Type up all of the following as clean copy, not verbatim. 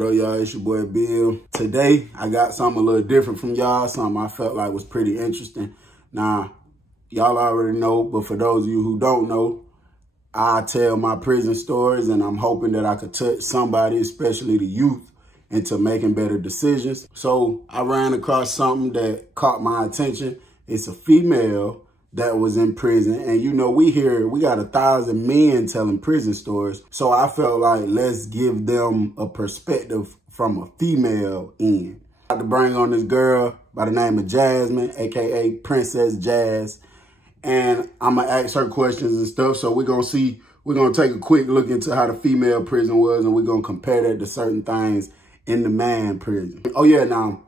up though, y'all? It's your boy Bill. Today, I got something a little different from y'all, something I felt like was pretty interesting. Now, y'all already know, but for those of you who don't know, I tell my prison stories, and I'm hoping that I could touch somebody, especially the youth, into making better decisions. So I ran across something that caught my attention. It's a female that was in prison. And you know, we got 1,000 men telling prison stories. So I felt like, let's give them a perspective from a female end. I had to bring on this girl by the name of Jasmine, AKA Princess Jazz. And I'm gonna ask her questions and stuff. So we're gonna take a quick look into how the female prison was, and we're gonna compare that to certain things in the man prison. Oh yeah, now,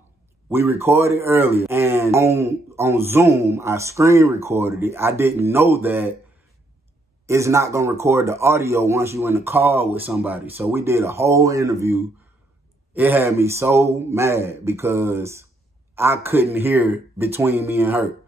we recorded earlier, and on Zoom, I screen recorded it. I didn't know that it's not going to record the audio once you're in the call with somebody. So we did a whole interview. It had me so mad because I couldn't hear between me and her.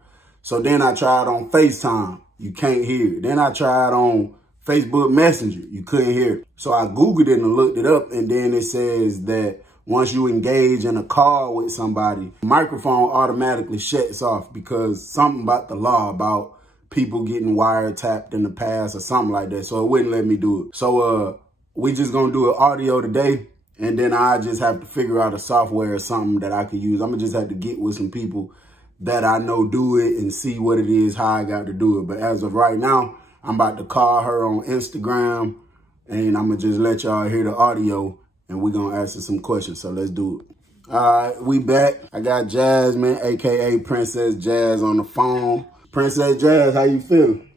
So then I tried on FaceTime. You can't hear it. Then I tried on Facebook Messenger. You couldn't hear it. So I Googled it and looked it up, and then it says that once you engage in a call with somebody, the microphone automatically shuts off because something about the law about people getting wiretapped in the past or something like that. So it wouldn't let me do it. So we just gonna do an audio today, and then I just have to figure out a software or something that I could use. I'm gonna just have to get with some people that I know do it and see what it is, how I got to do it. But as of right now, I'm about to call her on Instagram, and I'm gonna just let y'all hear the audio, and we're going to answer some questions. So let's do it. All right, we back. I got Jasmine, a.k.a. Princess Jazz, on the phone. Princess Jazz, how you feeling?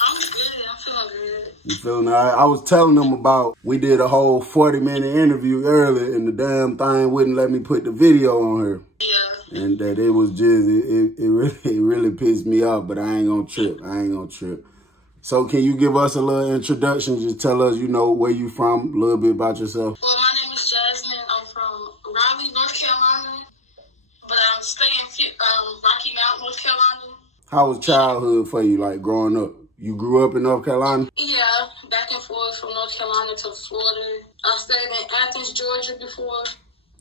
I'm good. I'm feeling good. You feeling all right? I was telling them about, we did a whole 40-minute interview earlier, and the damn thing wouldn't let me put the video on her. Yeah. And that it was just, it really pissed me off, but I ain't going to trip. So can you give us a little introduction? Just tell us, you know, where you from, a little bit about yourself. Well, my name is Jasmine. I'm from Raleigh, North Carolina, but I'm staying Rocky Mount, North Carolina. How was childhood for you, like growing up? You grew up in North Carolina? Yeah, back and forth from North Carolina to Florida. I stayed in Athens, Georgia before.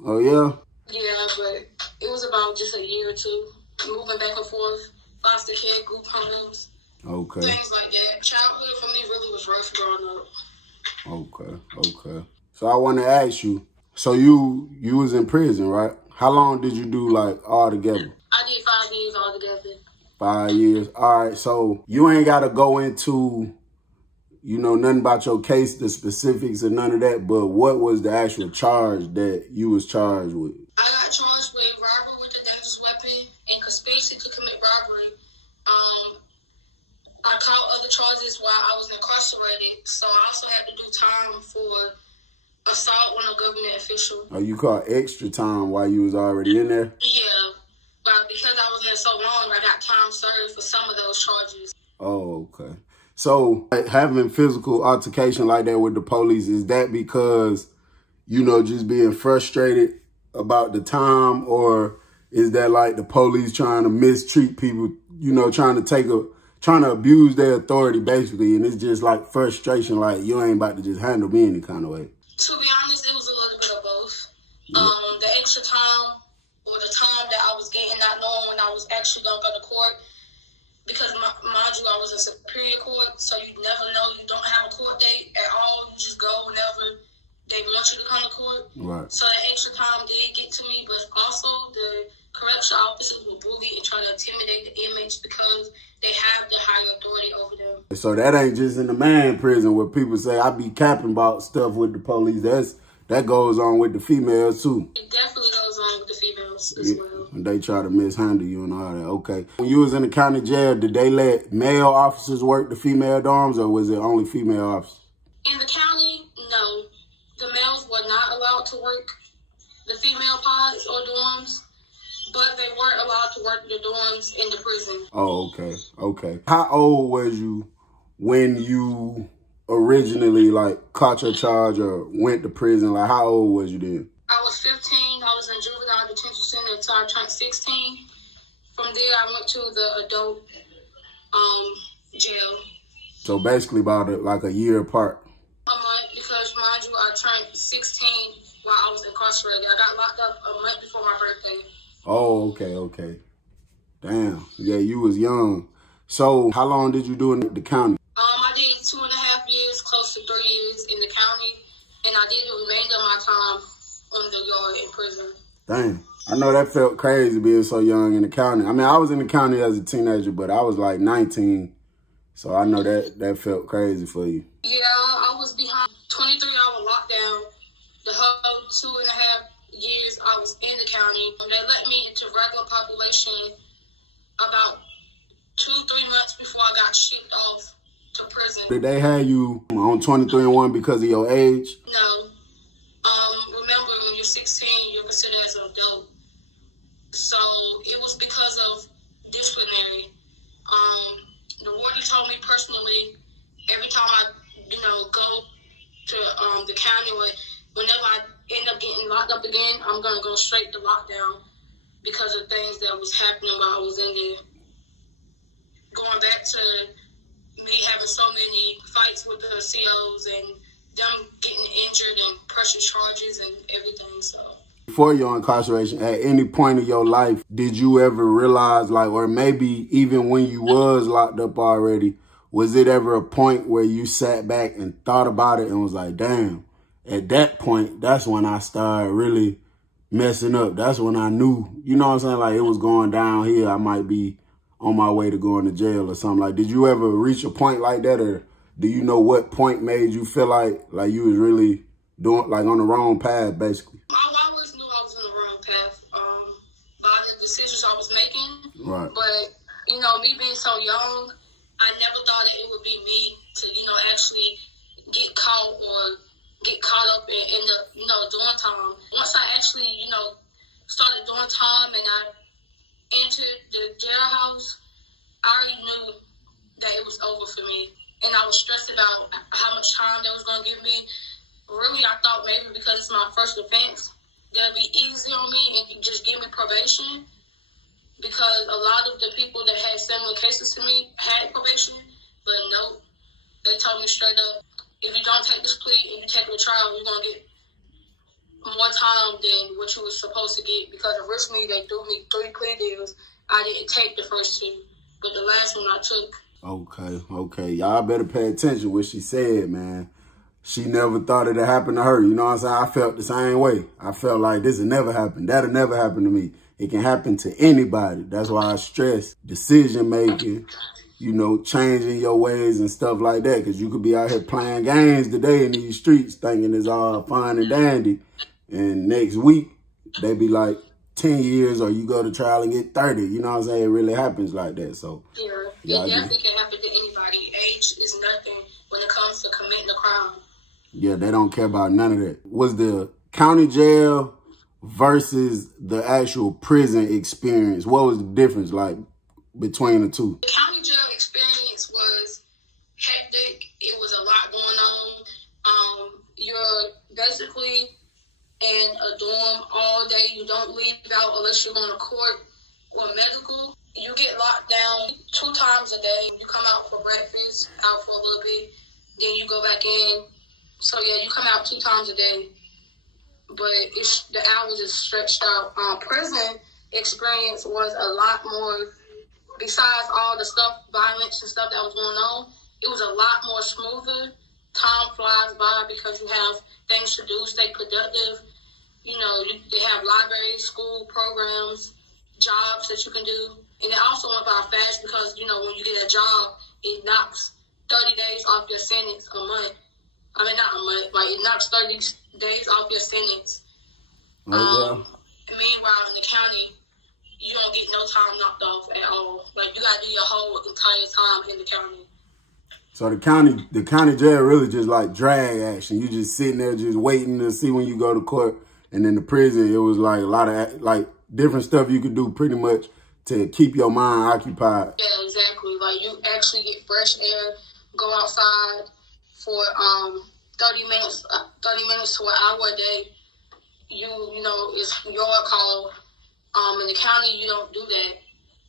Oh, yeah? Yeah, but it was about just a year or two. Moving back and forth, foster care, group homes. Okay. Things like that. Childhood for me really was rough growing up. Okay. So I want to ask you, so you was in prison, right? How long did you do, like, all together? I did 5 years altogether. 5 years. All right, so you ain't got to go into, you know, nothing about your case, the specifics and none of that, but what was the actual charge that you was charged with? I got charged with robbery with a dangerous weapon and conspiracy to commit robbery. I caught other charges while I was incarcerated, so I also had to do time for assault on a government official. Oh, you caught extra time while you was already in there? Yeah, but because I was in so long, I got time served for some of those charges. Oh, okay. So like, having physical altercation like that with the police, is that because, you know, just being frustrated about the time, or is that like the police trying to mistreat people, you know, trying to abuse their authority, basically, and it's just like frustration, like you ain't about to just handle me any kind of way? To be honest, it was a little bit of both. Yeah. The extra time, or the time that I was getting, not knowing when I was actually going to go to court, because mind you, I was in superior court, so you never know. You don't have a court date at all. You just go whenever they want you to come to court. Right. So that extra time did get to me, but also the correction officers will bully and try to intimidate the inmates because they have the higher authority over them. So that ain't just in the man prison where people say, I be capping about stuff with the police. That goes on with the females too. It definitely goes on with the females as well. And they try to mishandle you and all that. Okay. When you was in the county jail, did they let male officers work the female dorms, or was it only female officers? In the county, no. The males were not allowed to work the female pods or dorms, but they weren't allowed to work the dorms in the prison. Oh, okay. How old was you when you originally, like, caught your charge or went to prison? Like, how old was you then? I was 15. I was in juvenile detention center until I turned 16. From there, I went to the adult jail. So basically about like a year apart. A month, because mind you, I turned 16 incarcerated. I got locked up a month before my birthday. Oh, okay. Damn. Yeah, you was young. So how long did you do in the county? I did 2.5 years, close to 3 years in the county, and I did the remainder of my time on the yard in prison. Dang. I know that felt crazy being so young in the county. I mean, I was in the county as a teenager, but I was like 19. So I know that felt crazy for you. Yeah, I was behind 23-hour lockdown. The whole 2.5 years I was in the county. They let me into regular population about 2-3 months before I got shipped off to prison. Did they have you on 23-1 because of your age? No. Remember, when you're 16, you're considered as an adult. So it was because of disciplinary. The warden told me personally, every time I, go to the county, or whenever I end up getting locked up again, I'm going to go straight to lockdown because of things that was happening while I was in there. Going back to me having so many fights with the COs and them getting injured and pressure charges and everything, so. Before your incarceration, at any point of your life, did you ever realize, or maybe even when you was locked up already, was it ever a point where you sat back and thought about it and was like, damn, at that point, that's when I started really messing up. That's when I knew, you know what I'm saying? Like it was going downhill. I might be on my way to going to jail or something. Like, did you ever reach a point like that, or do you know what point made you feel like you was really doing, on the wrong path, basically? I always knew I was on the wrong path by the decisions I was making. Right. But, me being so young, I never thought that it would be me to, actually get caught or get caught up and end up, doing time. Once I actually, started doing time and I entered the jailhouse, I already knew that it was over for me. And I was stressed about how much time they was going to give me. Really, I thought maybe because it's my first offense, they'll be easy on me and just give me probation. Because a lot of the people that had similar cases to me had probation, but no, they told me straight up, if you don't take this plea and you take it to trial, you're going to get more time than what you were supposed to get. Because originally they threw me 3 plea deals. I didn't take the first 2, but the last one I took. Okay. Y'all better pay attention what she said, man. She never thought it'd happen to her. You know what I'm saying? I felt the same way. I felt like this will never happen. That'll never happen to me. It can happen to anybody. That's why I stress decision making, changing your ways and stuff like that. Because you could be out here playing games today in these streets thinking it's all fine and dandy. And next week, they be like 10 years or you go to trial and get 30. You know what I'm saying? It really happens like that. So yeah, it definitely can happen to anybody. Age is nothing when it comes to committing a crime. Yeah, they don't care about none of that. Was the county jail versus the actual prison experience, what was the difference between the two? The county jail experience was hectic. It was a lot going on. You're basically in a dorm all day. You don't leave out unless you're going to court or medical. You get locked down 2 times a day. You come out for breakfast, out for a little bit, then you go back in. So yeah, you come out 2 times a day. But the hours is stretched out. Prison experience was a lot more, besides all the stuff, violence and stuff that was going on, it was a lot more smoother. Time flies by because you have things to do, stay productive. They have libraries, school programs, jobs that you can do. And it also went by fast because, when you get a job, it knocks 30 days off your sentence a month. I mean, not a month, it knocks 30 days off your sentence. Oh, yeah. Meanwhile, in the county, you don't get no time knocked off at all. You got to do your whole entire time in the county. So the county jail really just drag action. You just sitting there just waiting to see when you go to court. And in the prison, it was a lot of different stuff you could do pretty much to keep your mind occupied. Yeah, exactly. You actually get fresh air, go outside for 30 minutes to an hour a day. It's your call. In the county, you don't do that.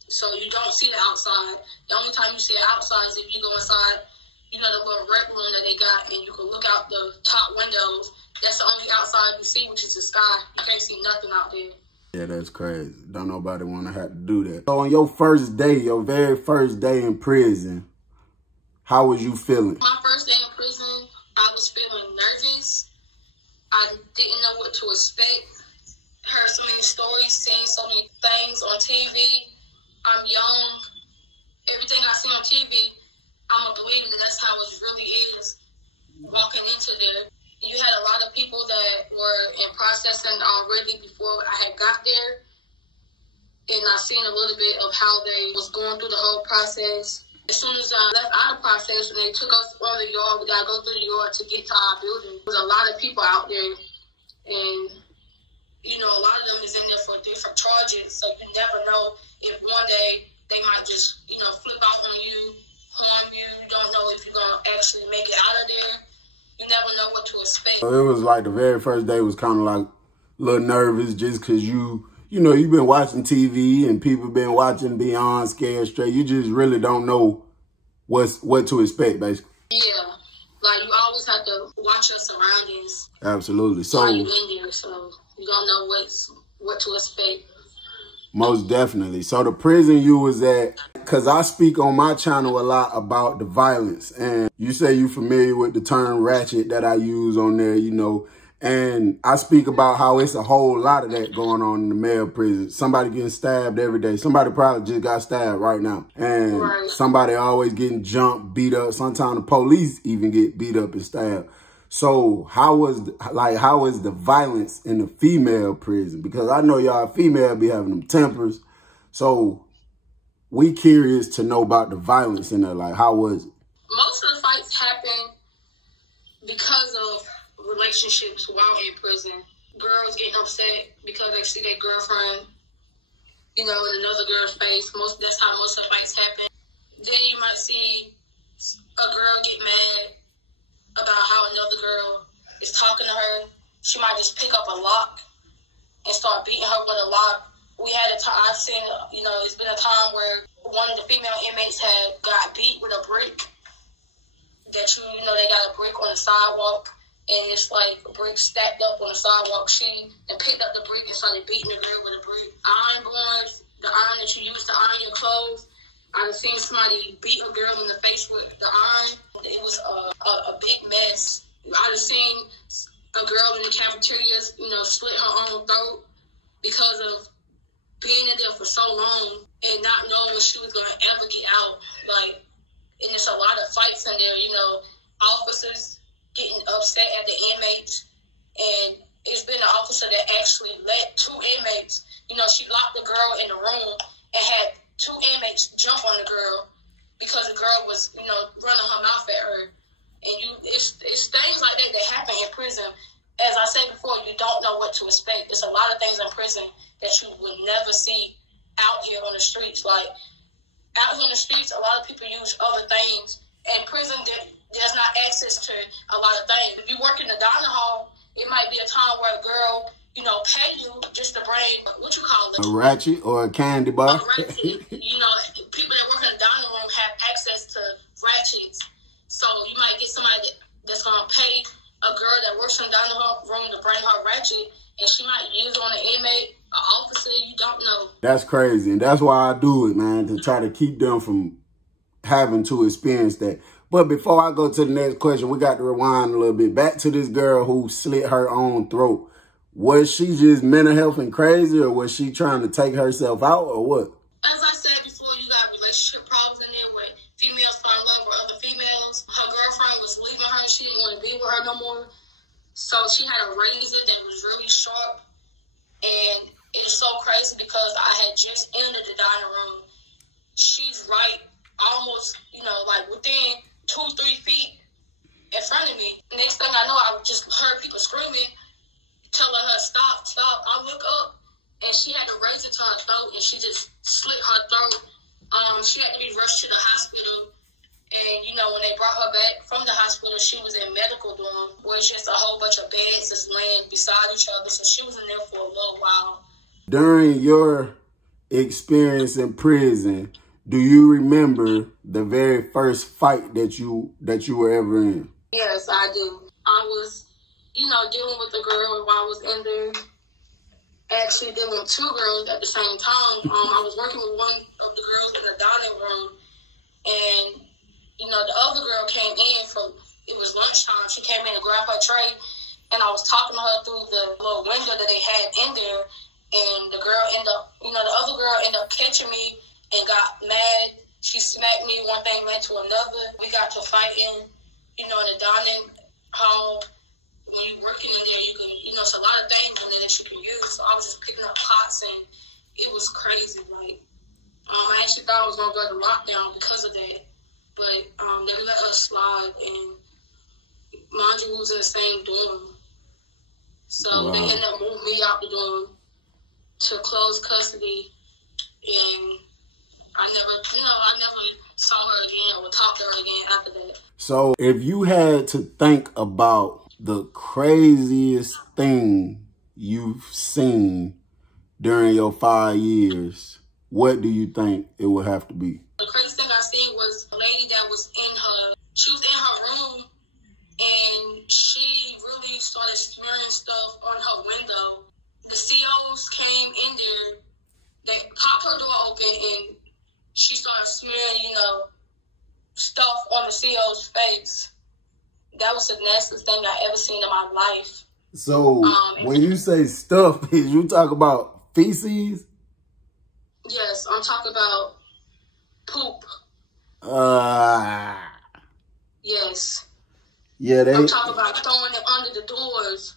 So you don't see the outside. The only time you see the outside is if you go inside you know, the little rec room that they got, and you can look out the top windows. That's the only outside you see, which is the sky. You can't see nothing out there. Yeah, that's crazy. Don't nobody want to have to do that. So on your first day, your very first day in prison, how was you feeling? My first day in prison, I was feeling nervous. I didn't know what to expect. Heard so many stories, seen so many things on TV. I'm young. Everything I see on TV, I'm going to believe that that's how it really is walking into there. You had a lot of people that were in processing already before I had got there. And I seen a little bit of how they was going through the whole process. As soon as I left out of process and they took us on the yard, we got to go through the yard to get to our building. There was a lot of people out there. And, you know, a lot of them is in there for different charges. So you never know if one day they might just, you know, flip out on you, harm you. You don't know if you're going to actually make it out of there. You never know what to expect. So it was like the very first day was kind of like a little nervous just because you know, you've been watching TV and people been watching Beyond Scared Straight. You just really don't know what to expect, basically. Yeah. Like, you always have to watch your surroundings. Absolutely. So while you're in there, so you don't know what to expect. Most definitely. So the prison you was at, because I speak on my channel a lot about the violence. And you say you familiar with the term ratchet that I use on there, you know. And I speak about how it's a whole lot of that going on in the male prison. Somebody getting stabbed every day. Somebody probably just got stabbed right now. And somebody always getting jumped, beat up. Sometimes the police even get beat up and stabbed. So how is the violence in the female prison? Because I know y'all female be having them tempers. So we curious to know about the violence in there. Like, how was it? Most of the fights happen because of relationships while in prison. Girls getting upset because they see their girlfriend, you know, in another girl's face. That's how most of the fights happen. Then you might see a girl get mad about how another girl is talking to her. She might just pick up a lock and start beating her with a lock. We had I've seen, you know, it's been a time where one of the female inmates had got beat with a brick. You know, they got a brick on the sidewalk, and it's like a brick stacked up on the sidewalk. She and picked up the brick and started beating the girl with a brick. Iron boards, the iron that you use to iron your clothes. I've seen somebody beat a girl in the face with the iron. It was a big mess. I've seen a girl in the cafeterias, you know, slit her own throat because of being in there for so long and not knowing when she was going to ever get out. Like, and there's a lot of fights in there, you know, officers getting upset at the inmates. And it's been an officer that actually let two inmates, you know, she locked the girl in the room and had two inmates jump on the girl because the girl was, you know, running her mouth at her. And it's things like that that happen in prison. As I said before, you don't know what to expect. There's a lot of things in prison that you would never see out here on the streets. Like, out here on the streets, a lot of people use other things. In prison, there's not access to a lot of things. If you work in the dining hall, it might be a time where a girl, you know, pay you just to bring, what you call it? A ratchet or a candy bar? A ratchet. You know, people that work in the dining room have access to ratchets. So you might get somebody that's going to pay a girl that works in the dining room to bring her ratchet, and she might use it on an inmate, an officer, you don't know. That's crazy, and that's why I do it, man, to try to keep them from having to experience that. But before I go to the next question, we got to rewind a little bit. Back to this girl who slit her own throat. Was she just mental health and crazy, or was she trying to take herself out, or what? As I said before, you got relationship problems in there where females fall in love with other females. Her girlfriend was leaving her. She didn't want to be with her no more. So she had a razor that was really sharp. And it's so crazy because I had just entered the dining room. She's right almost, you know, like within 2-3 feet in front of me. Next thing I know, I just heard people screaming, telling her, stop, stop. I look up, and she had a razor to her throat, and she just slit her throat. She had to be rushed to the hospital. And, you know, when they brought her back from the hospital, she was in medical dorm, where it's just a whole bunch of beds that's laying beside each other. So she was in there for a little while. During your experience in prison, Do you remember the very first fight that you were ever in? Yes, I do. I was, dealing with a girl while I was in there. Actually dealing with two girls at the same time. I was working with one of the girls in the dining room, and the other girl came in it was lunchtime. She came in and grabbed her tray, and I was talking to her through the little window that they had in there, and the other girl ended up catching me and got mad. She smacked me. One thing led to another. We got to fighting, in the dining hall. When you're working in there, you can, it's a lot of things in there that you can use. So I was just picking up pots, and it was crazy. Like, I actually thought I was going to go to lockdown because of that. But they let us slide, and mind you, we was in the same dorm. So They ended up moving me out the dorm to close custody, and I never saw her again or talked to her again after that. So if you had to think about the craziest thing you've seen during your 5 years, what do you think it would have to be? The craziest thing I seen was a lady that was she was in her room, and she really started smearing stuff on her window. The COs came in there, they popped her door open, and she started smearing, stuff on the CO's face. That was the nastiest thing I ever seen in my life. So when you say stuff, you talk about feces? Yes, I'm talking about poop. Yes. Yeah, I'm talking about throwing it under the doors,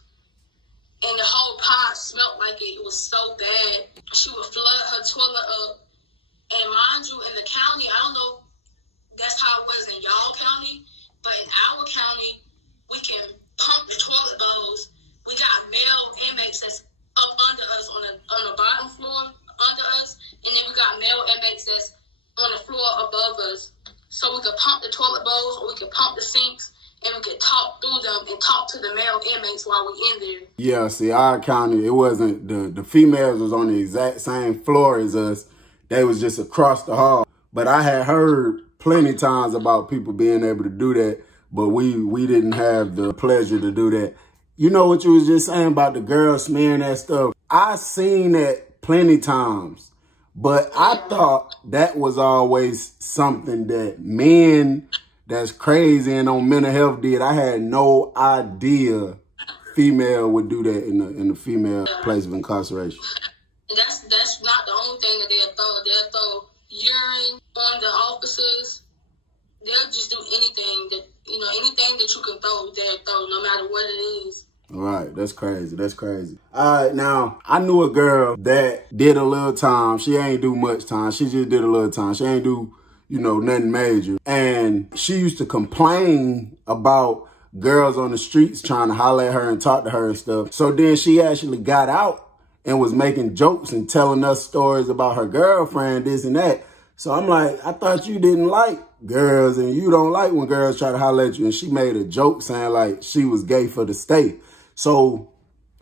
and the whole pot smelled like it was so bad. She would flood her toilet up, and mind you, in the county, I don't know, that's how it was in y'all county, but in our county, we can pump the toilet bowls. We got male inmates that's up under us on the bottom floor under us, and then we got male inmates that's on the floor above us. So we could pump the toilet bowls, or we could pump the sinks, and we could talk through them and talk to the male inmates while we in there. Yeah, see, our county, it wasn't, the females was on the exact same floor as us. They was just across the hall. But I had heard plenty times about people being able to do that, but we didn't have the pleasure to do that. You know what you was just saying about the girl smearing that stuff? I seen that plenty times, but I thought that was always something that men that's crazy and on mental health did. I had no idea female would do that in the female place of incarceration. That's not the only thing that they'll throw. They'll throw urine on the officers. They'll just do anything that you can throw, they'll throw, no matter what it is. All right, that's crazy. That's crazy. All right, now, I knew a girl that did a little time. She ain't do much time. She just did a little time. She ain't do, nothing major. And she used to complain about girls on the streets trying to holler at her and talk to her and stuff. So then she actually got out and was making jokes and telling us stories about her girlfriend, this and that. So I'm like, I thought you didn't like girls and you don't like when girls try to holler at you. And she made a joke saying like she was gay for the state. So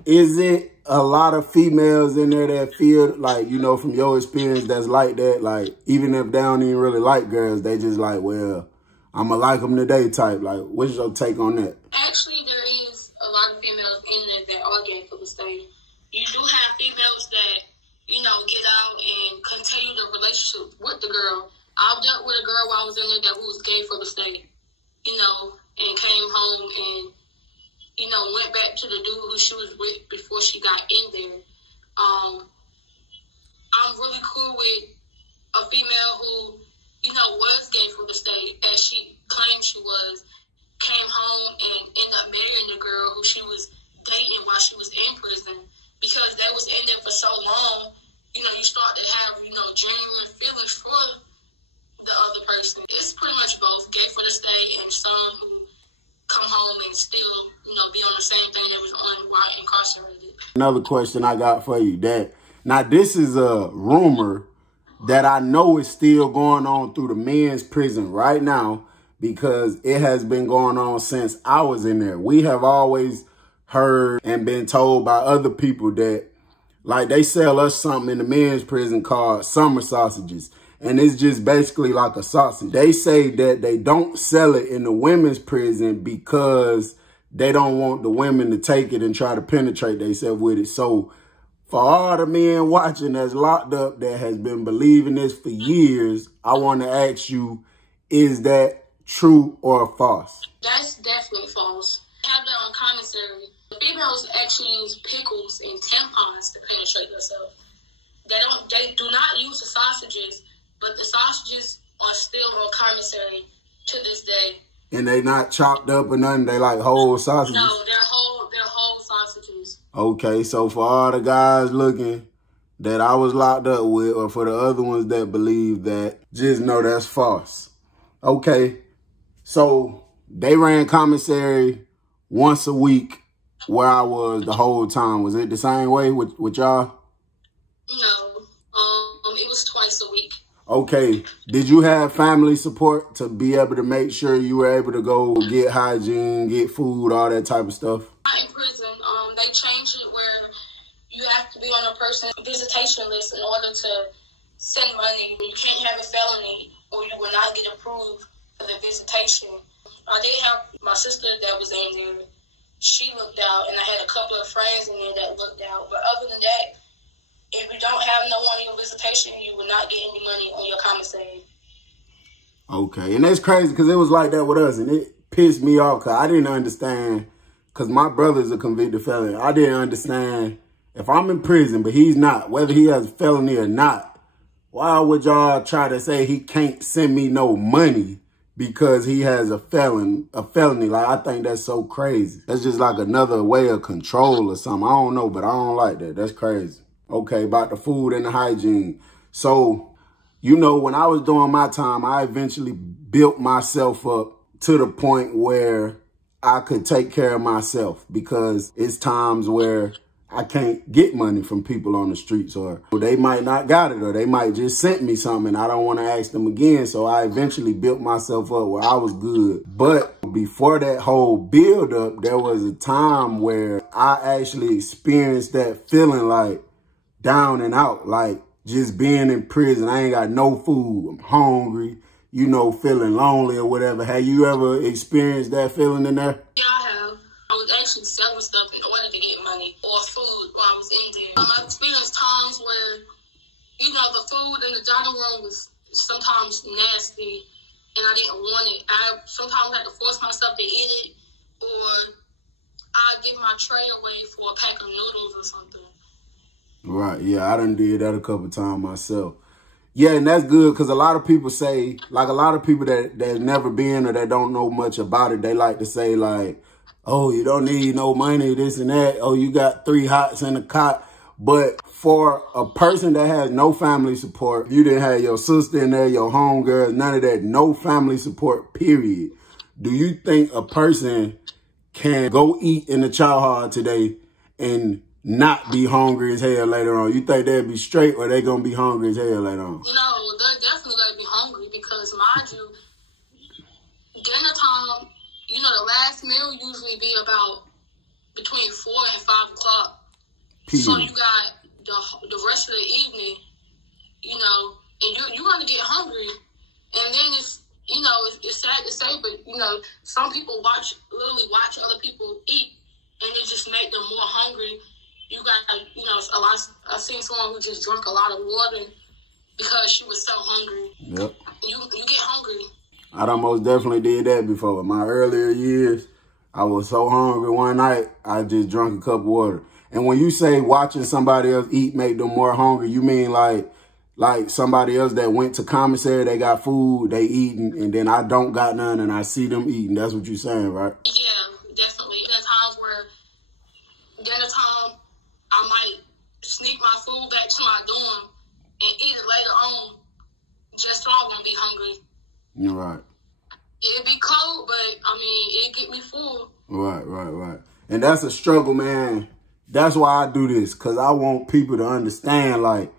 is it a lot of females in there that feel like, from your experience that's like that? Like, even if they don't even really like girls, they just like, well, I'm going to like them today type. Like, what's your take on that? Actually, there is a lot of females in there that are gay for the state. You do have females that, get out and continue the relationship with the girl. I've dealt with a girl while I was in there that was gay for the state, and came home and, went back to the dude who she was with before she got in there. I'm really cool with a female who, was gay for the state, as she claimed she was, came home and ended up marrying the girl who she was dating while she was in prison. Because they was in there for so long, you start to have, genuine feelings for the other person. It's pretty much both, gay for the state and some who come home and still, be on the same thing they was on while incarcerated. Another question I got for you, now this is a rumor that I know is still going on through the men's prison right now, because it has been going on since I was in there. We have always heard and been told by other people that, like, they sell us something in the men's prison called summer sausages. and it's just basically like a sausage. They say that they don't sell it in the women's prison because they don't want the women to take it and try to penetrate themselves with it. So for all the men watching that's locked up that has been believing this for years, I want to ask you, is that true or false? That's definitely false. I have that on commissary. Females actually use pickles and tampons to penetrate themselves. They do not use the sausages, but the sausages are still on commissary to this day. And they not chopped up or nothing, they like whole sausages? No, they're whole sausages. Okay, so for all the guys looking that I was locked up with, or for the other ones that believe that, just know that's false. Okay, so they ran commissary once a week where I was the whole time. Was it the same way with y'all? No, it was twice a week. Okay, did you have family support to be able to make sure you were able to go get hygiene, get food, all that type of stuff? Not in prison. They changed it where you have to be on a person's visitation list in order to send money. You can't have a felony or you will not get approved for the visitation. I did have my sister that was in there. She looked out, and I had a couple of friends in there that looked out. But other than that, if you don't have no one in your visitation, you will not get any money on your commissary. Okay, and that's crazy because it was like that with us, and it pissed me off because I didn't understand, because my brother's a convicted felon. I didn't understand if I'm in prison, but he's not, whether he has a felony or not, why would y'all try to say he can't send me no money because he has a felony? Like, I think that's so crazy. That's just like another way of control or something. I don't know, but I don't like that. That's crazy. Okay, about the food and the hygiene. So, you know, when I was doing my time, I eventually built myself up to the point where I could take care of myself, because it's times where I can't get money from people on the streets, or they might not got it, or they might just sent me something and I don't want to ask them again. So I eventually built myself up where I was good. But before that whole build up, there was a time where I actually experienced that feeling like down and out, like just being in prison. I ain't got no food. I'm hungry, you know, feeling lonely or whatever. Have you ever experienced that feeling in there? Yeah, I have. I was actually selling stuff in order to get money or food while I was in there. I experienced times where, you know, the food in the dining room was sometimes nasty and I didn't want it. I sometimes had to force myself to eat it, or I'd give my tray away for a pack of noodles or something. Right, yeah, I done did that a couple times myself. Yeah, and that's good, because a lot of people say, like a lot of people that's never been or that don't know much about it, they like to say like, oh, you don't need no money, this and that. Oh, you got 3 hots in a cot. But for a person that has no family support, you didn't have your sister in there, your homegirls, none of that, no family support, period. Do you think a person can go eat in the chow hall today and not be hungry as hell later on? You think they'll be straight, or they gonna be hungry as hell later on? No, they're definitely gonna be hungry, because mind you, dinner time, you know, the last meal usually be about between 4 and 5 o'clock. So you got the rest of the evening, you know, and you're gonna get hungry. And then it's, you know, it's sad to say, but you know, some people literally watch other people eat, and it just make them more hungry. You got, you know, I've seen someone who just drank a lot of water because she was so hungry. Yep. You get hungry. I done most definitely did that before. In my earlier years, I was so hungry one night, I just drank a cup of water. And when you say watching somebody else eat make them more hungry, you mean like somebody else that went to commissary, they got food, they eating, and then I don't got none and I see them eating. That's what you're saying, right? Yeah, definitely. There are times where dinner time, I might sneak my food back to my dorm and eat it later on, just so I won't be hungry. You're right. It'd be cold, but I mean, it'd get me full. Right. And that's a struggle, man. That's why I do this, because I want people to understand, like,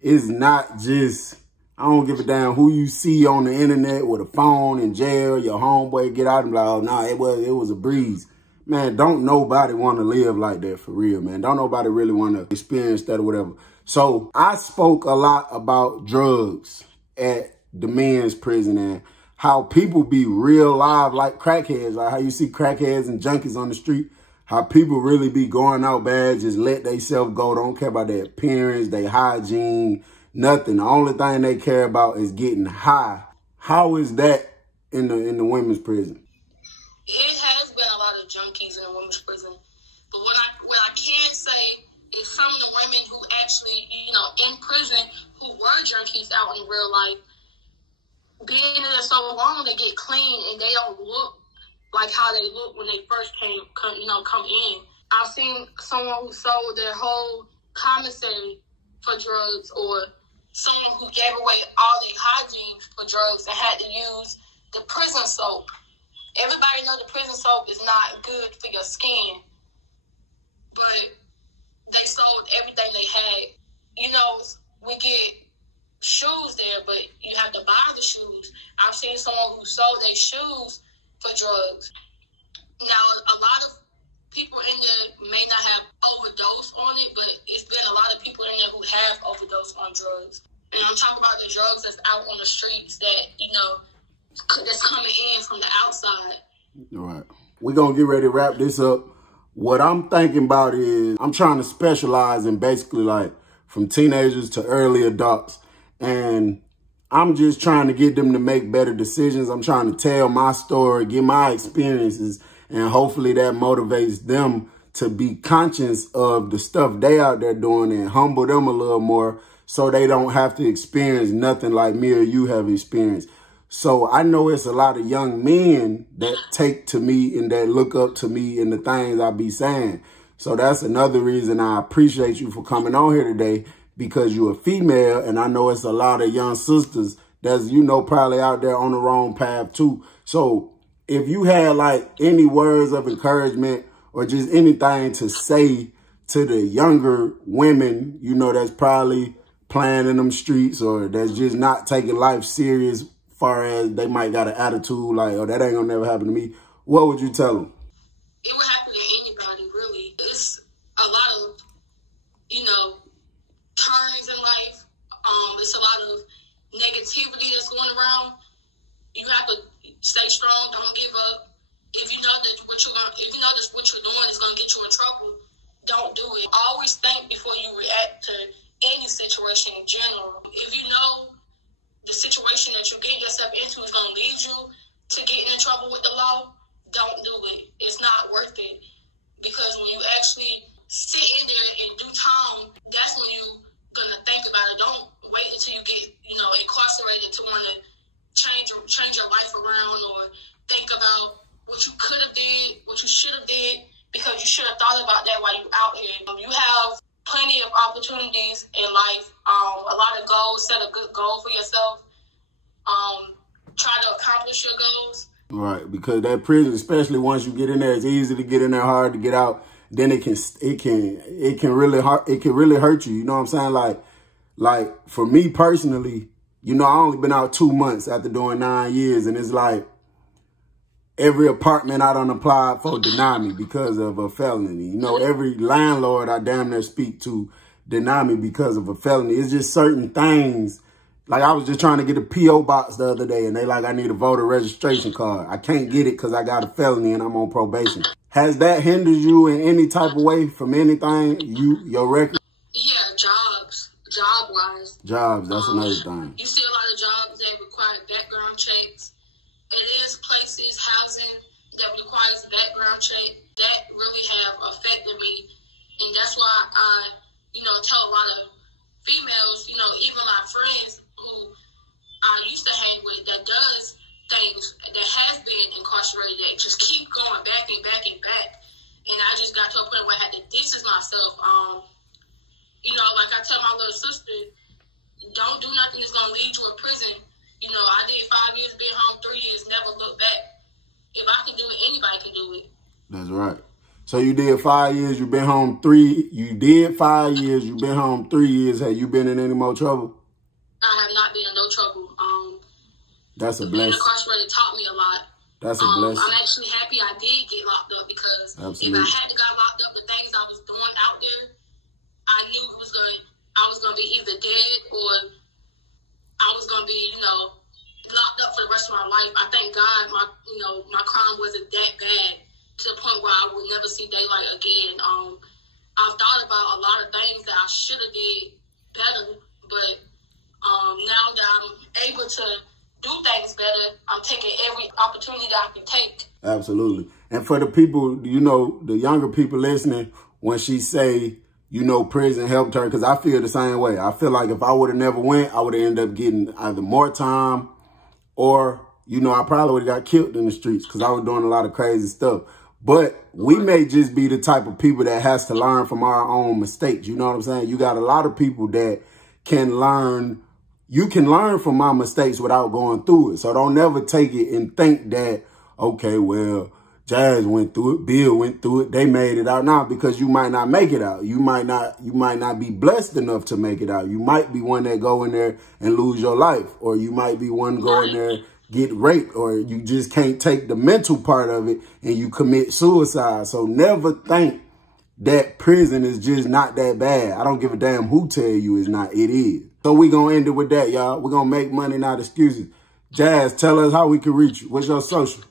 it's not just, I don't give a damn who you see on the internet with a phone in jail, your homeboy get out and be like, oh, nah, it was a breeze. Man, don't nobody want to live like that for real, man. Don't nobody really want to experience that or whatever. So I spoke a lot about drugs at the men's prison and how people be real live like crackheads, like how you see crackheads and junkies on the street, how people really be going out bad, just let themselves go, don't care about their appearance, their hygiene, nothing. The only thing they care about is getting high. How is that in the women's prison? It has been a lot of junkies in the women's prison. But what I can say is some of the women who actually, in prison, who were junkies out in real life, being in there so long, they get clean and they don't look like how they look when they first come in. I've seen someone who sold their whole commissary for drugs, or someone who gave away all their hygiene for drugs and had to use the prison soap. Everybody knows the prison soap is not good for your skin, but they sold everything they had. We get shoes there, but you have to buy the shoes. I've seen someone who sold their shoes for drugs. Now, a lot of people in there may not have overdosed on it, but it's been a lot of people in there who have overdosed on drugs. And I'm talking about the drugs that's out on the streets that, that's coming in from the outside. All right. We're going to get ready to wrap this up. What I'm thinking about is I'm trying to specialize in basically like from teenagers to early adults. And I'm just trying to get them to make better decisions. I'm trying to tell my story, get my experiences, and hopefully that motivates them to be conscious of the stuff they out there doing and humble them a little more so they don't have to experience nothing like me or you have experienced. So I know it's a lot of young men that take to me and that look up to me and the things I be saying. So that's another reason I appreciate you for coming on here today, because you're a female, and I know it's a lot of young sisters that's, probably out there on the wrong path too. So if you had like any words of encouragement or just anything to say to the younger women, that's probably playing in them streets or that's just not taking life serious, far as they might got an attitude like, oh, that ain't gonna never happen to me, what would you tell them? It would happen to anybody, really. It's a lot of, turns in life. It's a lot of negativity that's going around. You have to stay strong. Don't give up. If you know that what you're doing is going to get you in trouble, don't do it. Always think before you react to any situation in general. If you know the situation that you're getting yourself into is going to lead you to getting in trouble with the law, don't do it. It's not worth it. Because when you actually sit in there and do time, that's when you're going to think about it. Don't wait until you get, incarcerated to want to change your life around or think about what you could have did, what you should have did, because you should have thought about that while you're out here. You have plenty of opportunities in life, a lot of goals. Set a good goal for yourself. Try to accomplish your goals. Right, because that prison, especially once you get in there, it's easy to get in there, hard to get out. Then it can really hurt you. You know what I'm saying? Like for me personally, I only been out 2 months after doing 9 years, and it's like every apartment I done applied for deny me because of a felony. Every landlord I damn near speak to deny me because of a felony. It's just certain things. Like I was just trying to get a P.O. box the other day, and they like, I need a voter registration card. I can't get it because I got a felony and I'm on probation. Has that hindered you in any type of way from anything, your record? Yeah, job-wise. Jobs, that's another thing. You see a lot of jobs that require background checks. It is places, housing that requires a background check. That really have affected me. And that's why I, tell a lot of females, even my friends who I used to hang with that does things, that has been incarcerated, that just keep going back and back and back. And I just got to a point where I had to distance myself. Like I tell my little sister, don't do nothing that's going to lead you to prison. I did 5 years, been home 3 years, never looked back. If I can do it, anybody can do it. That's right. So you did 5 years, you've been home 3. You did 5 years, you've been home 3 years. Have you been in any more trouble? I have not been in no trouble. That's a blessing. Being incarcerated taught me a lot. That's a blessing. I'm actually happy I did get locked up, because Absolutely. If I hadn't got locked up, the things I was doing out there, I knew I was gonna be either dead or I was gonna be, locked up for the rest of my life. I thank God my crime wasn't that bad to the point where I would never see daylight again. I've thought about a lot of things that I should have did better, but now that I'm able to do things better, I'm taking every opportunity that I can take. Absolutely. And for the people, the younger people listening, when she say, prison helped her, because I feel the same way. I feel like if I would have never went, I would have ended up getting either more time or, I probably would have got killed in the streets because I was doing a lot of crazy stuff. But we may just be the type of people that has to learn from our own mistakes. You know what I'm saying? You got a lot of people that can learn. You can learn from my mistakes without going through it. So don't never take it and think that, okay, well, Jazz went through it, Bill went through it, they made it out. Now, because you might not make it out. You might not be blessed enough to make it out. You might be one that go in there and lose your life, or you might be one go in there, get raped, or you just can't take the mental part of it and you commit suicide. So never think that prison is just not that bad. I don't give a damn who tell you it's not. It is. So we gonna end it with that, y'all. We're gonna make money, not excuses. Jazz, tell us how we can reach you. What's your social?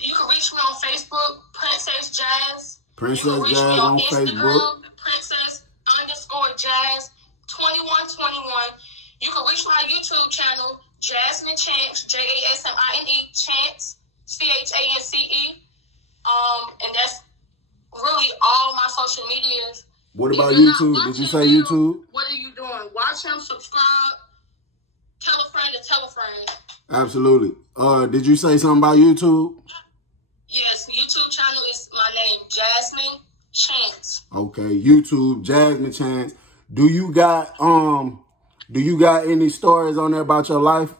You can reach me on Facebook, Princess Jazz. Princess you can reach Jazz me on Facebook. Instagram, Princess_Jazz2121. You can reach my YouTube channel, Jasmine Chance, JASMINE Chance, CHANCE. And that's really all my social medias. What about YouTube? Did you say YouTube? What are you doing? Watch him, subscribe, tell a friend to tell a friend. Absolutely. Did you say something about YouTube? Yes, YouTube channel is my name, Jasmine Chance. Okay, YouTube, Jasmine Chance. Do you got any stories on there about your life?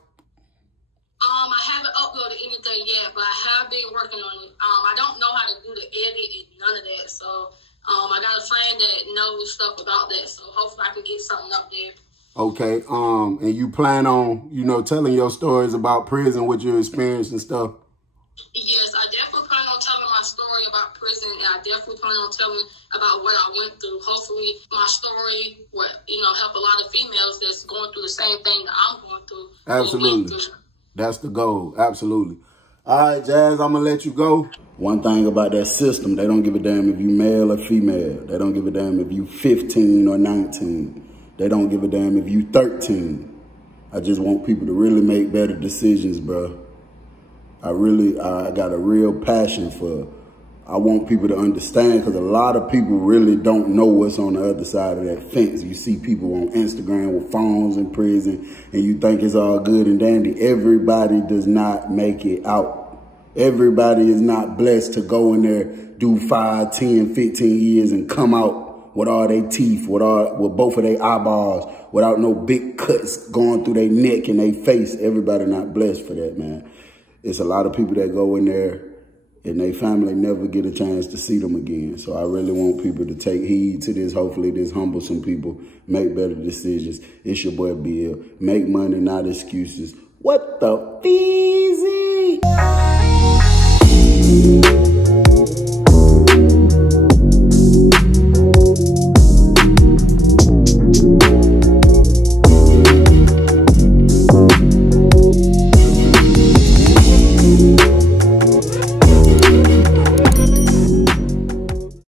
I haven't uploaded anything yet, but I have been working on it. I don't know how to do the edit and none of that, so I got a friend that knows stuff about that, so hopefully I can get something up there. Okay, and you plan on, telling your stories about prison, what you experienced and stuff? Yes, I definitely plan on telling my story about prison, and I definitely plan on telling about what I went through. Hopefully my story will, help a lot of females that's going through the same thing that I'm going through. Absolutely. That's the goal. Absolutely. All right, Jazz, I'm going to let you go. One thing about that system, they don't give a damn if you male or female. They don't give a damn if you 15 or 19. They don't give a damn if you 13. I just want people to really make better decisions, bro. I got a real passion for, I want people to understand, because a lot of people really don't know what's on the other side of that fence. You see people on Instagram with phones in prison and you think it's all good and dandy. Everybody does not make it out. Everybody is not blessed to go in there, do 5, 10, 15 years and come out with all their teeth, with both of their eyeballs, without no big cuts going through their neck and their face. Everybody not blessed for that, man. It's a lot of people that go in there and their family never get a chance to see them again. So I really want people to take heed to this. Hopefully this humbles some people, make better decisions. It's your boy Bill. Make money, not excuses. What the feezy?